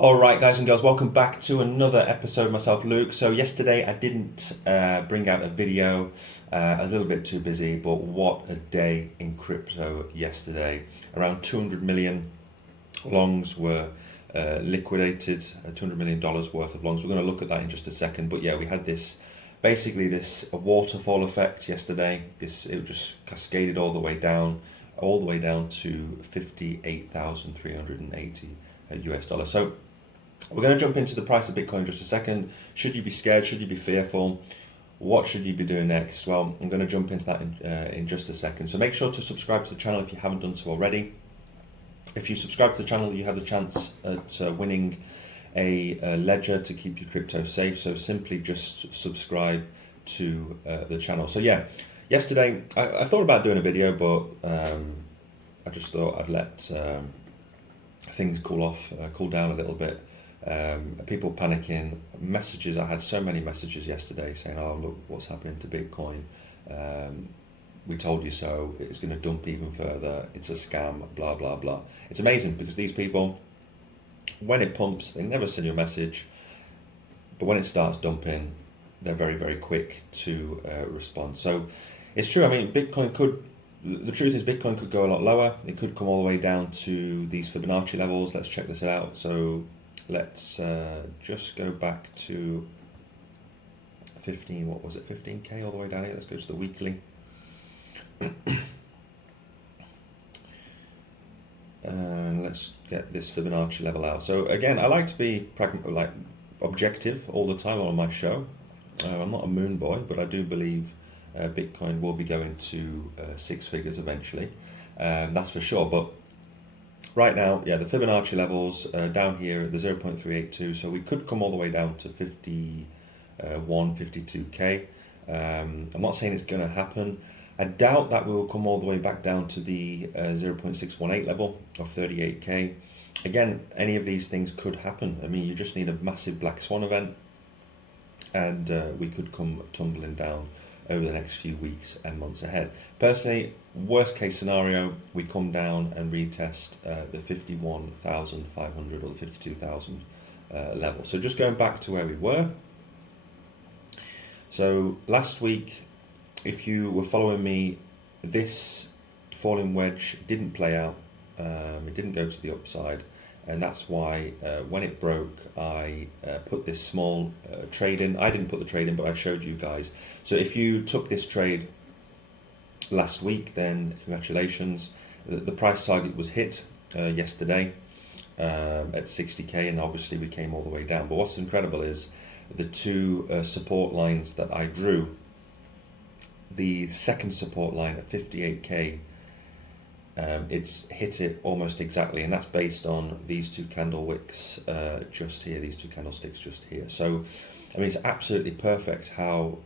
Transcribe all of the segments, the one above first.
Alright guys and girls, welcome back to another episode of myself, Luke. So yesterday I didn't bring out a video, I was a little bit too busy, but what a day in crypto yesterday. Around 200 million longs were liquidated, $200 million worth of longs. We're going to look at that in just a second, but yeah, we had basically this waterfall effect yesterday. It just cascaded all the way down to 58,380 US dollars. So we're going to jump into the price of Bitcoin in just a second. Should you be scared? Should you be fearful? What should you be doing next? Well, I'm going to jump into that in just a second. So make sure to subscribe to the channel if you haven't done so already. If you subscribe to the channel, you have the chance at winning a ledger to keep your crypto safe. So simply just subscribe to the channel. So yeah, yesterday I thought about doing a video, but I just thought I'd let things cool down a little bit. People panicking, messages. I had so many messages yesterday saying, "Oh, look, what's happening to Bitcoin? We told you so. It's going to dump even further. It's a scam. Blah blah blah." It's amazing because these people, when it pumps, they never send you a message, but when it starts dumping, they're very very quick to respond. So it's true. I mean, Bitcoin could. The truth is, Bitcoin could go a lot lower. It could come all the way down to these Fibonacci levels. Let's check this out. So let's just go back to 15. What was it? 15K all the way down here. Let's go to the weekly. And let's get this Fibonacci level out. So again, I like to be objective all the time on my show. I'm not a moon boy, but I do believe Bitcoin will be going to six figures eventually. That's for sure. But right now, yeah, the Fibonacci levels down here at the 0.382. So we could come all the way down to 52K. I'm not saying it's going to happen. I doubt that we will come all the way back down to the 0.618 level of 38K. Again, any of these things could happen. I mean, you just need a massive black swan event, and we could come tumbling down over the next few weeks and months ahead. Personally, worst case scenario, we come down and retest the 51,500 or the 52,000 level. So just going back to where we were. So last week, if you were following me, this falling wedge didn't play out. It didn't go to the upside. And that's why when it broke, I put this small trade in. I didn't put the trade in, but I showed you guys. So if you took this trade last week, then congratulations. The price target was hit yesterday at 60K, and obviously we came all the way down. But what's incredible is the two support lines that I drew. The second support line at 58K, it's hit it almost exactly, and that's based on these two candle wicks just here, these two candlesticks just here. So I mean, it's absolutely perfect how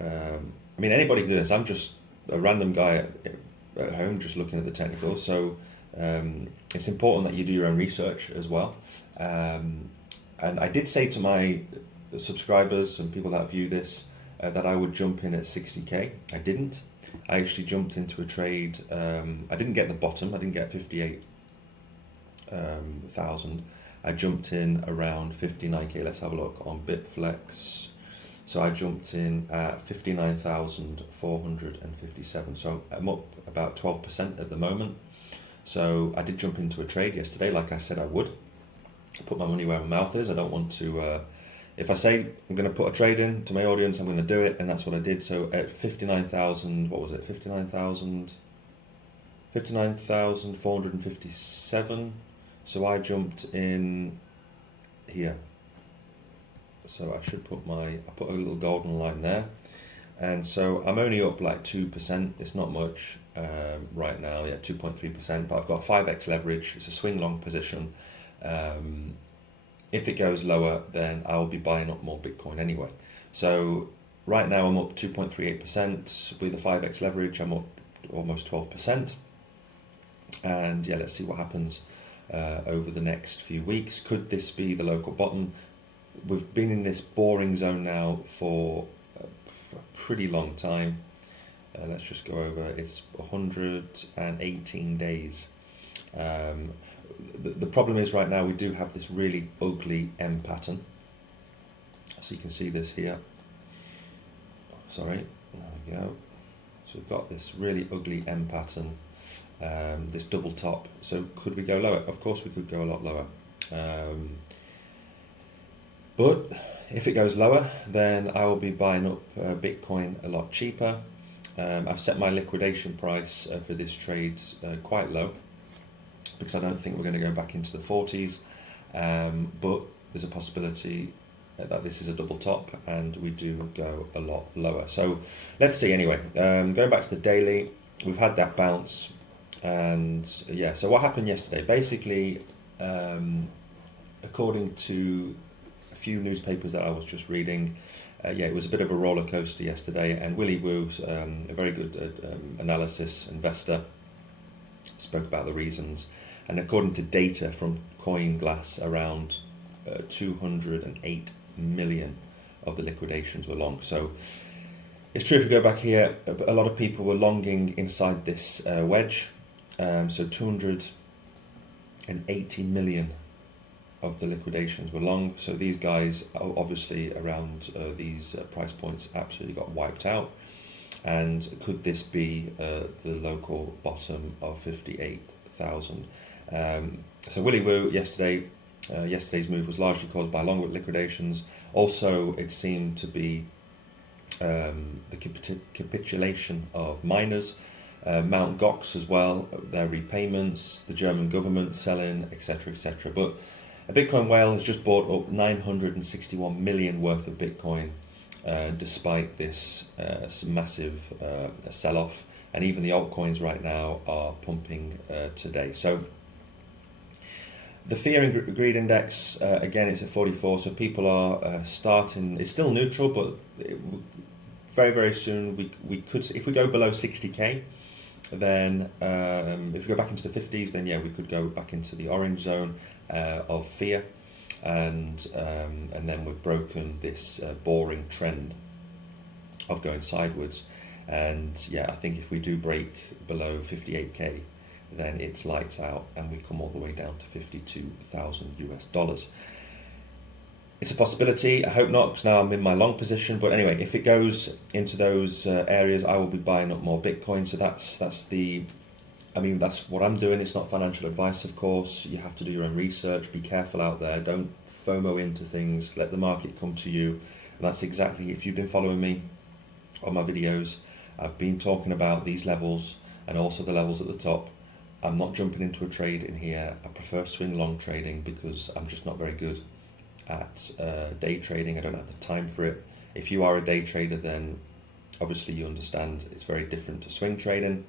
I mean, anybody can do this. I'm just a random guy at home just looking at the technicals. So it's important that you do your own research as well. And I did say to my subscribers and people that view this that I would jump in at 60K. I didn't. I actually jumped into a trade. I didn't get the bottom. I didn't get 58,000. I jumped in around 59K. Let's have a look on Bitflex. So I jumped in at 59,457. So I'm up about 12% at the moment. So I did jump into a trade yesterday, like I said I would. Put my money where my mouth is. I don't want to. If I say I'm going to put a trade in to my audience, I'm going to do it, and that's what I did. So at 59,000, what was it? 59,457. So I jumped in here. So I should put I put a little golden line there. And so I'm only up like 2%. It's not much right now. Yeah, 2.3%. But I've got 5x leverage. It's a swing long position. If it goes lower, then I'll be buying up more Bitcoin anyway. So right now I'm up 2.38%. With the 5x leverage, I'm up almost 12%. And yeah, let's see what happens over the next few weeks. Could this be the local bottom? We've been in this boring zone now for a pretty long time. Let's just go over, it's 118 days. the problem is right now we do have this really ugly M pattern. So you can see this here. Sorry, there we go. So we've got this really ugly M pattern, this double top. So could we go lower? Of course we could go a lot lower. But if it goes lower, then I will be buying up Bitcoin a lot cheaper. I've set my liquidation price for this trade quite low, because I don't think we're going to go back into the 40s, but there's a possibility that this is a double top and we do go a lot lower. So let's see. Anyway, going back to the daily, we've had that bounce, and yeah, so what happened yesterday? Basically, according to a few newspapers that I was just reading, yeah, it was a bit of a roller coaster yesterday, and Willy Woo, a very good analysis investor, spoke about the reasons. And according to data from CoinGlass, around 208 million of the liquidations were long. So it's true, if we go back here, a lot of people were longing inside this wedge. So 280 million of the liquidations were long. So these guys, obviously around these price points, absolutely got wiped out. And could this be the local bottom of 58,000? So Willy Woo yesterday, yesterday's move was largely caused by long liquidations. Also, it seemed to be the capitulation of miners, Mt. Gox as well, their repayments, the German government selling, etc., etc. But a Bitcoin whale has just bought up 961 million worth of Bitcoin, despite this massive sell-off, and even the altcoins right now are pumping today. So the fear and greed index, again, it's at 44, so people are starting, it's still neutral, but very, very soon we could, if we go below 60k, then if we go back into the 50s, then yeah, we could go back into the orange zone of fear, and then we've broken this boring trend of going sideways. And yeah, I think if we do break below 58k, then it's lights out and we come all the way down to 52,000 US dollars. It's a possibility. I hope not, because now I'm in my long position. But anyway, if it goes into those areas, I will be buying up more Bitcoin. So that's what I'm doing. It's not financial advice, of course. You have to do your own research. Be careful out there. Don't FOMO into things. Let the market come to you. And that's exactly, if you've been following me on my videos, I've been talking about these levels and also the levels at the top. I'm not jumping into a trade in here. I prefer swing long trading because I'm just not very good at day trading. I don't have the time for it. If you are a day trader, then obviously you understand it's very different to swing trading.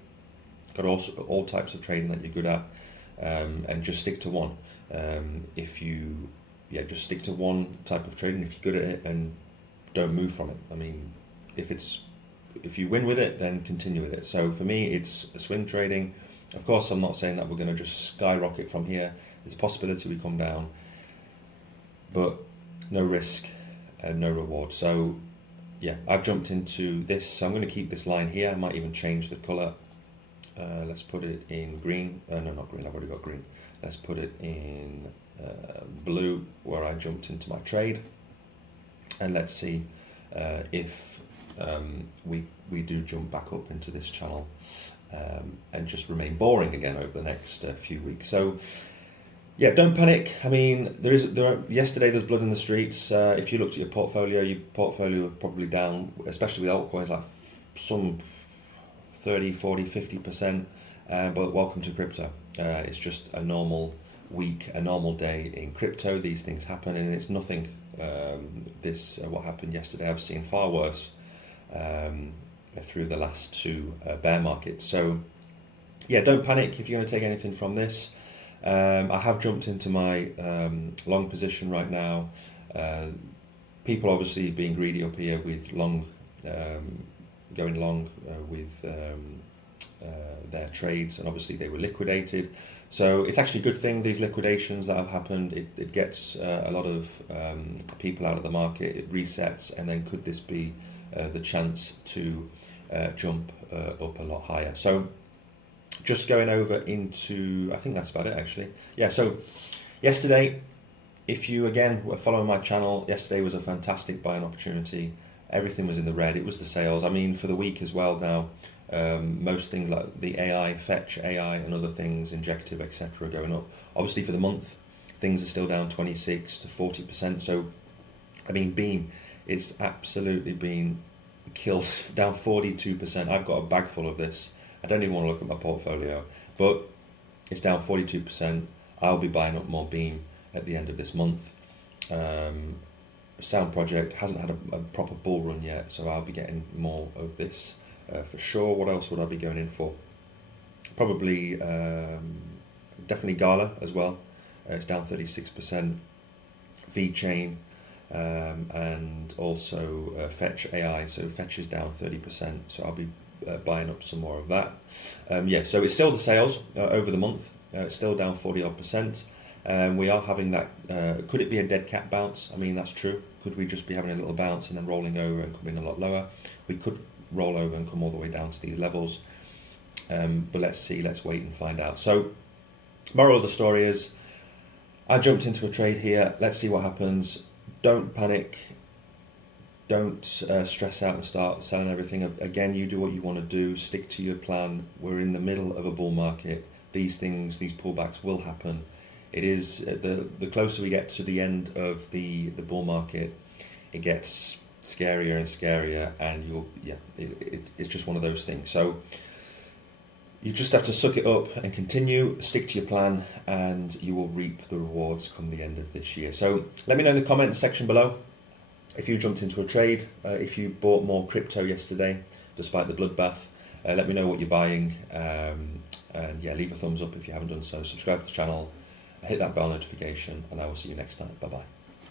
Got also all types of trading that you're good at, and just stick to one. Just stick to one type of trading if you're good at it, and don't move from it. I mean, if you win with it, then continue with it. So for me, it's swing trading. Of course, I'm not saying that we're going to just skyrocket from here. There's a possibility we come down, but no risk and no reward. So yeah, I've jumped into this. So I'm going to keep this line here. I might even change the color. Let's put it in green. No, not green. I've already got green. Let's put it in blue, where I jumped into my trade. And let's see if we do jump back up into this channel and just remain boring again over the next few weeks. So yeah, don't panic. I mean, yesterday there's blood in the streets. If you looked at your portfolio was probably down, especially with altcoins, like some 30, 40, 50%. But welcome to crypto. It's just a normal week, a normal day in crypto. These things happen, and it's nothing. What happened yesterday, I've seen far worse through the last two bear markets. So yeah, don't panic if you're going to take anything from this. I have jumped into my long position right now. People obviously being greedy up here with long, going long with their trades, and obviously they were liquidated. So it's actually a good thing, these liquidations that have happened. It gets a lot of people out of the market, it resets, and then could this be the chance to jump up a lot higher? So just going over into, I think that's about it actually. Yeah, so yesterday, if you again were following my channel, yesterday was a fantastic buying opportunity. Everything was in the red. It was the sales. I mean, for the week as well now, most things like the AI, Fetch AI and other things, Injective, etc. are going up. Obviously for the month, things are still down 26 to 40%. So, I mean, Beam, it's absolutely been killed, down 42%. I've got a bag full of this. I don't even want to look at my portfolio, but it's down 42%. I'll be buying up more Beam at the end of this month. Sound Project hasn't had a proper bull run yet, so I'll be getting more of this for sure. What else would I be going in for? Probably definitely Gala as well. It's down 36%. VeChain and also Fetch AI. So Fetch is down 30%. So I'll be buying up some more of that. Yeah, so it's still the sales over the month. It's still down 40 odd percent. We are having that, could it be a dead cat bounce? I mean, that's true. Could we just be having a little bounce and then rolling over and coming a lot lower? We could roll over and come all the way down to these levels. But let's see, let's wait and find out. So, moral of the story is, I jumped into a trade here. Let's see what happens. Don't panic. Don't stress out and start selling everything. Again, you do what you want to do. Stick to your plan. We're in the middle of a bull market. These things, these pullbacks will happen. It is the closer we get to the end of the bull market, it gets scarier and scarier, and it's just one of those things. So you just have to suck it up and continue, stick to your plan, and you will reap the rewards come the end of this year. So let me know in the comments section below if you jumped into a trade, if you bought more crypto yesterday despite the bloodbath. Let me know what you're buying, and yeah, leave a thumbs up if you haven't done so. Subscribe to the channel, hit that bell notification, and I will see you next time. Bye bye.